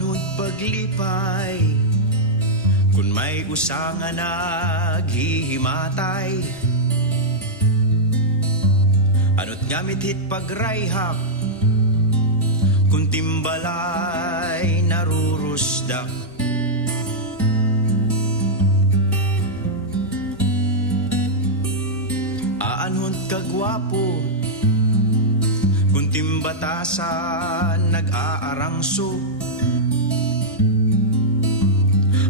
Aanhod paglipay, kung may usangan naghihimatay. Ano't gamit hit pagrayhak, kung timbalay narurusdak. Aanhod kagwapo, kung timbatasan nag-aarangso.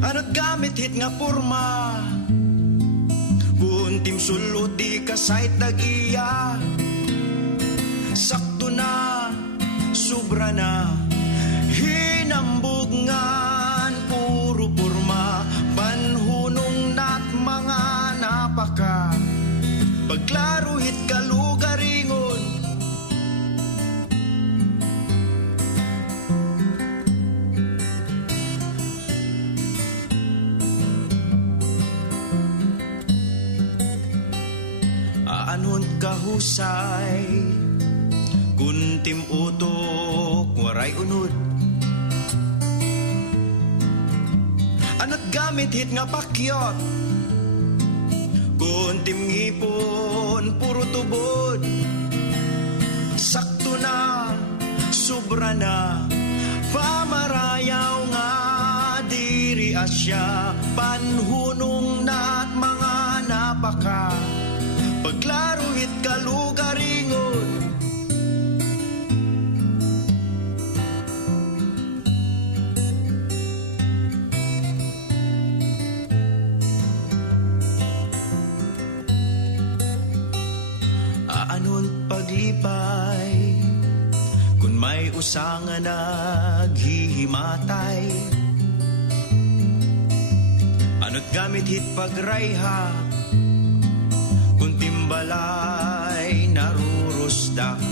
Ano't gamit hit nga porma, kung timsulot di kasayt nag-iya. Sakto na, sobra na, hinambungan puro porma. Panhunong na't mga napaka, pagklaro hit kalugaringon. Aanhon kahusay, kuntim utok waray unod. Ano't gamit hit nga pakyot, kuntim ngipon puro tubod. Sakto na, sobra na, pamarayaw nga diri asya. Panhunong na't mga napaka, pagklaro hit kalugaringon. Aanhon paglipay, kung may usangan naghihimatay. Ano't gamit hit pagrayha, kung timbalay narurusdak.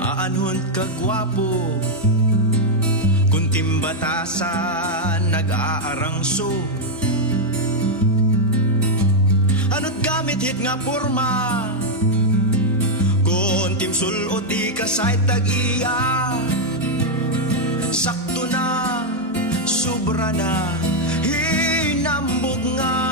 Aanhon kagwapo, kung timbatasan nag-aarangso. Ano't gamit hit nga porma, kung timsulot di kasayt tag-iya. Sakto na, sobra na, hinambog nga